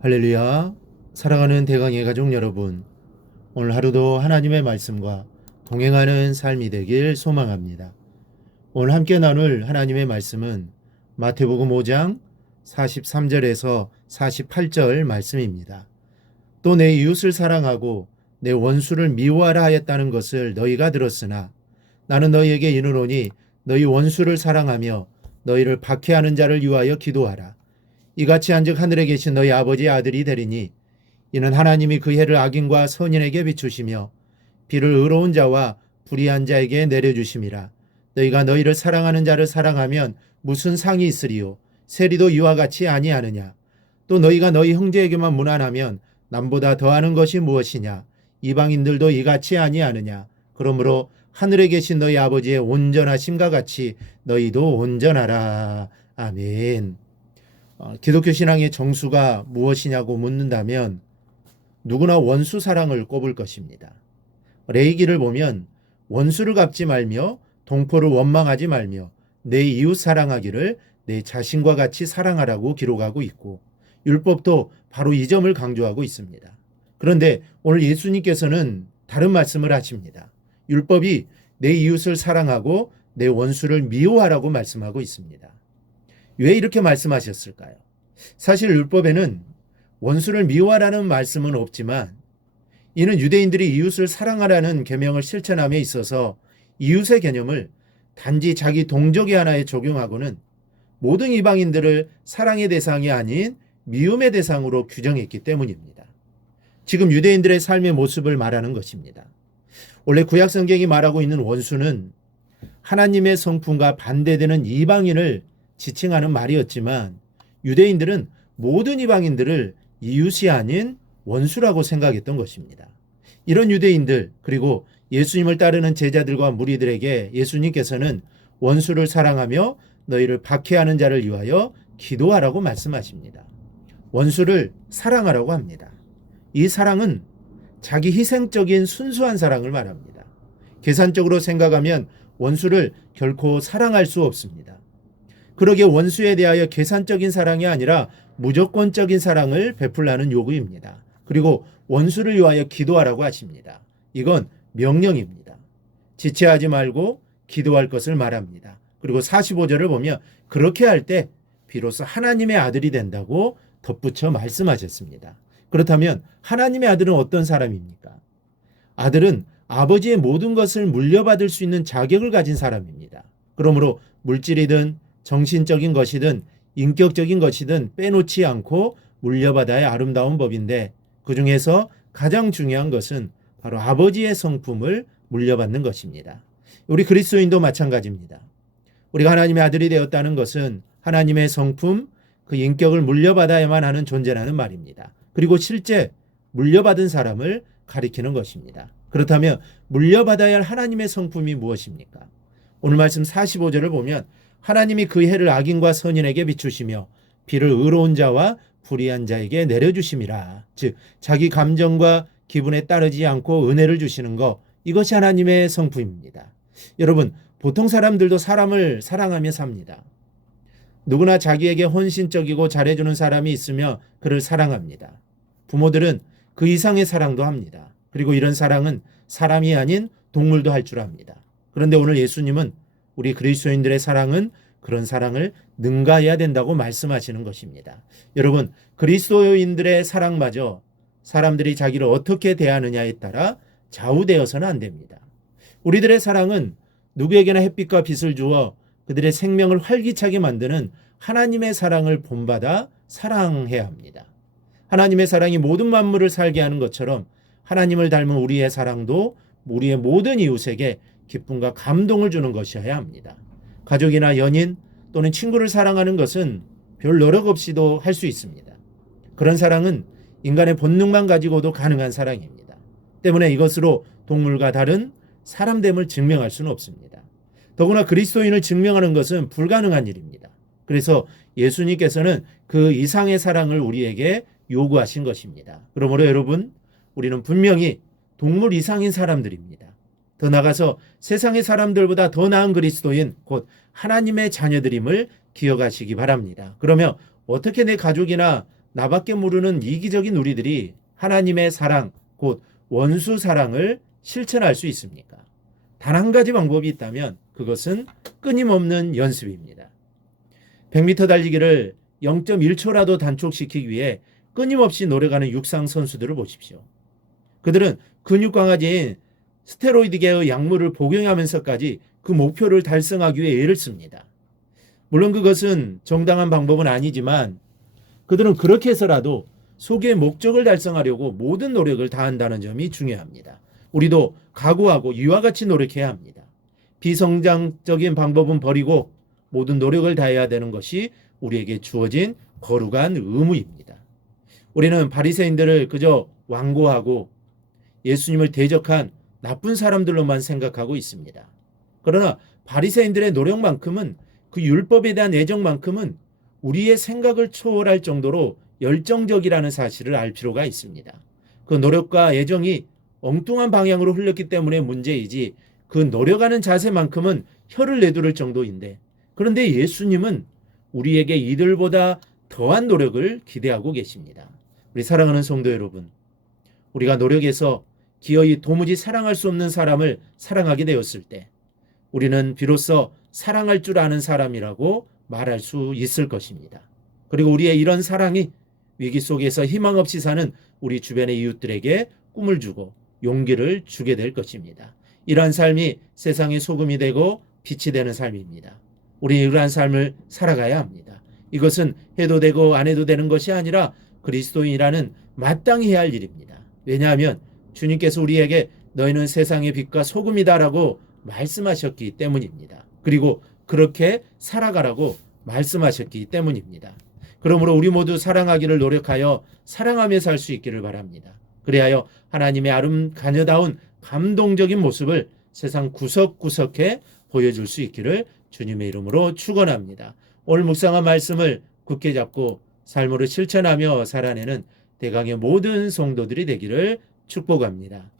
할렐루야. 사랑하는 대강의 가족 여러분, 오늘 하루도 하나님의 말씀과 동행하는 삶이 되길 소망합니다. 오늘 함께 나눌 하나님의 말씀은 마태복음 5장 43절에서 48절 말씀입니다. 또 내 이웃을 사랑하고 내 원수를 미워하라 하였다는 것을 너희가 들었으나 나는 너희에게 이르노니 너희 원수를 사랑하며 너희를 박해하는 자를 위하여 기도하라. 이같이 한즉 하늘에 계신 너희 아버지의 아들이 되리니 이는 하나님이 그 해를 악인과 선인에게 비추시며 비를 의로운 자와 불의한 자에게 내려주심이라. 너희가 너희를 사랑하는 자를 사랑하면 무슨 상이 있으리요? 세리도 이와 같이 아니하느냐? 또 너희가 너희 형제에게만 무난하면 남보다 더하는 것이 무엇이냐? 이방인들도 이같이 아니하느냐? 그러므로 하늘에 계신 너희 아버지의 온전하심과 같이 너희도 온전하라. 아멘. 기독교 신앙의 정수가 무엇이냐고 묻는다면 누구나 원수 사랑을 꼽을 것입니다. 레위기를 보면 원수를 갚지 말며 동포를 원망하지 말며 내 이웃 사랑하기를 내 자신과 같이 사랑하라고 기록하고 있고 율법도 바로 이 점을 강조하고 있습니다. 그런데 오늘 예수님께서는 다른 말씀을 하십니다. 율법이 내 이웃을 사랑하고 내 원수를 미워하라고 말씀하고 있습니다. 왜 이렇게 말씀하셨을까요? 사실 율법에는 원수를 미워하라는 말씀은 없지만 이는 유대인들이 이웃을 사랑하라는 계명을 실천함에 있어서 이웃의 개념을 단지 자기 동족의 하나에 적용하고는 모든 이방인들을 사랑의 대상이 아닌 미움의 대상으로 규정했기 때문입니다. 지금 유대인들의 삶의 모습을 말하는 것입니다. 원래 구약 성경이 말하고 있는 원수는 하나님의 성품과 반대되는 이방인을 지칭하는 말이었지만 유대인들은 모든 이방인들을 이웃이 아닌 원수라고 생각했던 것입니다. 이런 유대인들 그리고 예수님을 따르는 제자들과 무리들에게 예수님께서는 원수를 사랑하며 너희를 박해하는 자를 위하여 기도하라고 말씀하십니다. 원수를 사랑하라고 합니다. 이 사랑은 자기 희생적인 순수한 사랑을 말합니다. 계산적으로 생각하면 원수를 결코 사랑할 수 없습니다. 그러기에 원수에 대하여 계산적인 사랑이 아니라 무조건적인 사랑을 베풀라는 요구입니다. 그리고 원수를 위하여 기도하라고 하십니다. 이건 명령입니다. 지체하지 말고 기도할 것을 말합니다. 그리고 45절을 보면 그렇게 할 때 비로소 하나님의 아들이 된다고 덧붙여 말씀하셨습니다. 그렇다면 하나님의 아들은 어떤 사람입니까? 아들은 아버지의 모든 것을 물려받을 수 있는 자격을 가진 사람입니다. 그러므로 물질이든 정신적인 것이든 인격적인 것이든 빼놓지 않고 물려받아야 아름다운 법인데 그중에서 가장 중요한 것은 바로 아버지의 성품을 물려받는 것입니다. 우리 그리스도인도 마찬가지입니다. 우리가 하나님의 아들이 되었다는 것은 하나님의 성품, 그 인격을 물려받아야만 하는 존재라는 말입니다. 그리고 실제 물려받은 사람을 가리키는 것입니다. 그렇다면 물려받아야 할 하나님의 성품이 무엇입니까? 오늘 말씀 45절을 보면 하나님이 그 해를 악인과 선인에게 비추시며 비를 의로운 자와 불의한 자에게 내려주심이라. 즉 자기 감정과 기분에 따르지 않고 은혜를 주시는 것, 이것이 하나님의 성품입니다. 여러분, 보통 사람들도 사람을 사랑하며 삽니다. 누구나 자기에게 헌신적이고 잘해주는 사람이 있으며 그를 사랑합니다. 부모들은 그 이상의 사랑도 합니다. 그리고 이런 사랑은 사람이 아닌 동물도 할 줄 압니다. 그런데 오늘 예수님은 우리 그리스도인들의 사랑은 그런 사랑을 능가해야 된다고 말씀하시는 것입니다. 여러분, 그리스도인들의 사랑마저 사람들이 자기를 어떻게 대하느냐에 따라 좌우되어서는 안 됩니다. 우리들의 사랑은 누구에게나 햇빛과 빛을 주어 그들의 생명을 활기차게 만드는 하나님의 사랑을 본받아 사랑해야 합니다. 하나님의 사랑이 모든 만물을 살게 하는 것처럼 하나님을 닮은 우리의 사랑도 우리의 모든 이웃에게 기쁨과 감동을 주는 것이어야 합니다. 가족이나 연인 또는 친구를 사랑하는 것은 별 노력 없이도 할 수 있습니다. 그런 사랑은 인간의 본능만 가지고도 가능한 사랑입니다. 때문에 이것으로 동물과 다른 사람됨을 증명할 수는 없습니다. 더구나 그리스도인을 증명하는 것은 불가능한 일입니다. 그래서 예수님께서는 그 이상의 사랑을 우리에게 요구하신 것입니다. 그러므로 여러분, 우리는 분명히 동물 이상인 사람들입니다. 더 나아가서 세상의 사람들보다 더 나은 그리스도인 곧 하나님의 자녀들임을 기억하시기 바랍니다. 그러면 어떻게 내 가족이나 나밖에 모르는 이기적인 우리들이 하나님의 사랑, 곧 원수 사랑을 실천할 수 있습니까? 단 한 가지 방법이 있다면 그것은 끊임없는 연습입니다. 100m 달리기를 0.1초라도 단축시키기 위해 끊임없이 노력하는 육상 선수들을 보십시오. 그들은 근육 강화제인 스테로이드계의 약물을 복용하면서까지 그 목표를 달성하기 위해 애를 씁니다. 물론 그것은 정당한 방법은 아니지만 그들은 그렇게 해서라도 소기의 목적을 달성하려고 모든 노력을 다한다는 점이 중요합니다. 우리도 각오하고 이와 같이 노력해야 합니다. 비성장적인 방법은 버리고 모든 노력을 다해야 되는 것이 우리에게 주어진 거룩한 의무입니다. 우리는 바리새인들을 그저 완고하고 예수님을 대적한 나쁜 사람들로만 생각하고 있습니다. 그러나 바리새인들의 노력만큼은, 그 율법에 대한 애정만큼은 우리의 생각을 초월할 정도로 열정적이라는 사실을 알 필요가 있습니다. 그 노력과 애정이 엉뚱한 방향으로 흘렀기 때문에 문제이지 그 노력하는 자세만큼은 혀를 내두를 정도인데, 그런데 예수님은 우리에게 이들보다 더한 노력을 기대하고 계십니다. 우리 사랑하는 성도 여러분, 우리가 노력해서 기어이 도무지 사랑할 수 없는 사람을 사랑하게 되었을 때 우리는 비로소 사랑할 줄 아는 사람이라고 말할 수 있을 것입니다. 그리고 우리의 이런 사랑이 위기 속에서 희망 없이 사는 우리 주변의 이웃들에게 꿈을 주고 용기를 주게 될 것입니다. 이러한 삶이 세상의 소금이 되고 빛이 되는 삶입니다. 우리는 이러한 삶을 살아가야 합니다. 이것은 해도 되고 안 해도 되는 것이 아니라 그리스도인이라는 마땅히 해야 할 일입니다. 왜냐하면 주님께서 우리에게 너희는 세상의 빛과 소금이다라고 말씀하셨기 때문입니다. 그리고 그렇게 살아가라고 말씀하셨기 때문입니다. 그러므로 우리 모두 사랑하기를 노력하여 사랑하며 살 수 있기를 바랍니다. 그리하여 하나님의 가녀다운 감동적인 모습을 세상 구석구석에 보여줄 수 있기를 주님의 이름으로 축원합니다. 오늘 묵상한 말씀을 굳게 잡고 삶으로 실천하며 살아내는 대강의 모든 성도들이 되기를 축복합니다.